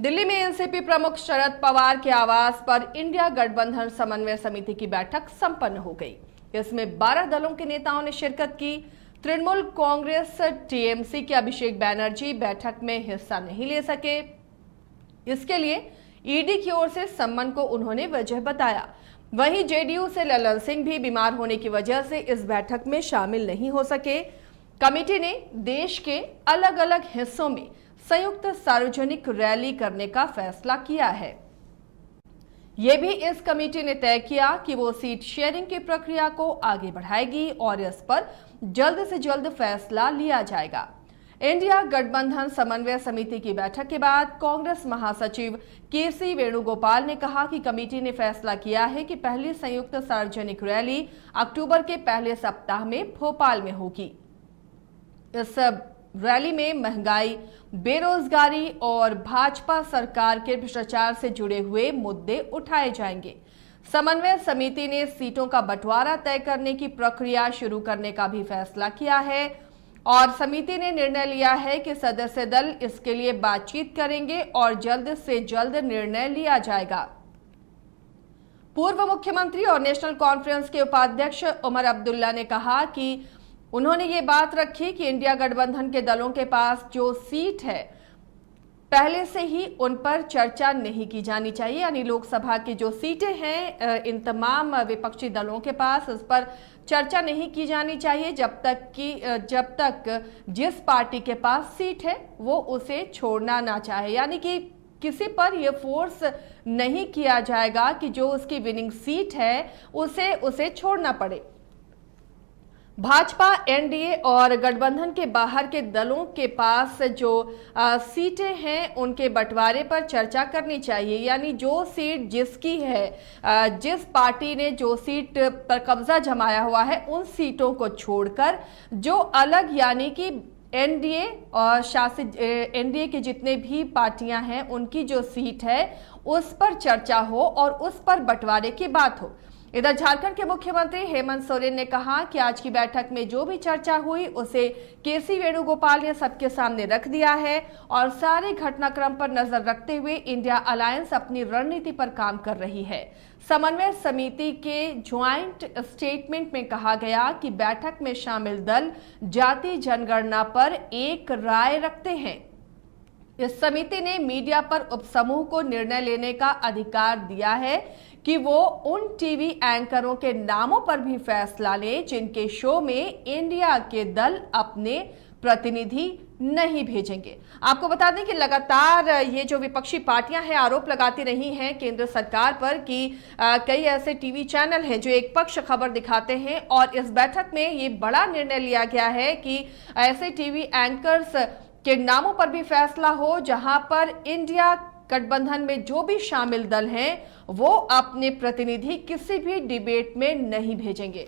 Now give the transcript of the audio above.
दिल्ली में एनसीपी प्रमुख शरद पवार के आवास पर इंडिया गठबंधन समन्वय समिति की बैठक संपन्न हो गई। इसमें 12 दलों के नेताओं ने शिरकत की। तृणमूल कांग्रेस टीएमसी के अभिषेक बैनर्जी बैठक में हिस्सा नहीं ले सके। इसके लिए ईडी की ओर से सम्मन को उन्होंने वजह बताया। वहीं जेडीयू से ललन सिंह भी बीमार होने की वजह से इस बैठक में शामिल नहीं हो सके। कमेटी ने देश के अलग अलग हिस्सों में संयुक्त सार्वजनिक रैली करने का फैसला किया है। यह भी इस कमेटी ने तय किया कि वो सीट शेयरिंग की प्रक्रिया को आगे बढ़ाएगी और इस पर जल्द से जल्द फैसला लिया जाएगा। इंडिया गठबंधन समन्वय समिति की बैठक के बाद कांग्रेस महासचिव केसी वेणुगोपाल ने कहा कि कमेटी ने फैसला किया है कि पहली संयुक्त सार्वजनिक रैली अक्टूबर के पहले सप्ताह में भोपाल में होगी। इस रैली में महंगाई, बेरोजगारी और भाजपा सरकार के भ्रष्टाचार से जुड़े हुए मुद्दे उठाए जाएंगे। समन्वय समिति ने सीटों का बंटवारा तय करने की प्रक्रिया शुरू करने का भी फैसला किया है और समिति ने निर्णय लिया है कि सदस्य दल इसके लिए बातचीत करेंगे और जल्द से जल्द निर्णय लिया जाएगा। पूर्व मुख्यमंत्री और नेशनल कॉन्फ्रेंस के उपाध्यक्ष उमर अब्दुल्ला ने कहा कि उन्होंने ये बात रखी कि इंडिया गठबंधन के दलों के पास जो सीट है पहले से ही उन पर चर्चा नहीं की जानी चाहिए, यानी लोकसभा की जो सीटें हैं इन तमाम विपक्षी दलों के पास उस पर चर्चा नहीं की जानी चाहिए जब तक जिस पार्टी के पास सीट है वो उसे छोड़ना ना चाहे, यानी कि किसी पर यह फोर्स नहीं किया जाएगा कि जो उसकी विनिंग सीट है उसे छोड़ना पड़े। भाजपा, एनडीए और गठबंधन के बाहर के दलों के पास जो सीटें हैं उनके बंटवारे पर चर्चा करनी चाहिए, यानी जो सीट जिसकी है, जिस पार्टी ने जो सीट पर कब्जा जमाया हुआ है उन सीटों को छोड़कर जो अलग, यानी कि एनडीए और शासित एनडीए के जितने भी पार्टियां हैं उनकी जो सीट है उस पर चर्चा हो और उस पर बंटवारे की बात हो। इधर झारखंड के मुख्यमंत्री हेमंत सोरेन ने कहा कि आज की बैठक में जो भी चर्चा हुई उसे केसी वेणुगोपाल ने सबके सामने रख दिया है और सारे घटनाक्रम पर नजर रखते हुए इंडिया अलायंस अपनी रणनीति पर काम कर रही है। समन्वय समिति के ज्वाइंट स्टेटमेंट में कहा गया कि बैठक में शामिल दल जाति जनगणना पर एक राय रखते हैं। इस समिति ने मीडिया पर उपसमूह को निर्णय लेने का अधिकार दिया है कि वो उन टीवी एंकरों के नामों पर भी फैसला ले जिनके शो में इंडिया के दल अपने प्रतिनिधि नहीं भेजेंगे। आपको बता दें कि लगातार ये जो विपक्षी पार्टियां हैं आरोप लगाती रही हैं केंद्र सरकार पर कि कई ऐसे टीवी चैनल हैं जो एक पक्ष खबर दिखाते हैं और इस बैठक में ये बड़ा निर्णय लिया गया है कि ऐसे टीवी एंकर्स के नामों पर भी फैसला हो जहां पर इंडिया गठबंधन में जो भी शामिल दल हैं वो अपने प्रतिनिधि किसी भी डिबेट में नहीं भेजेंगे।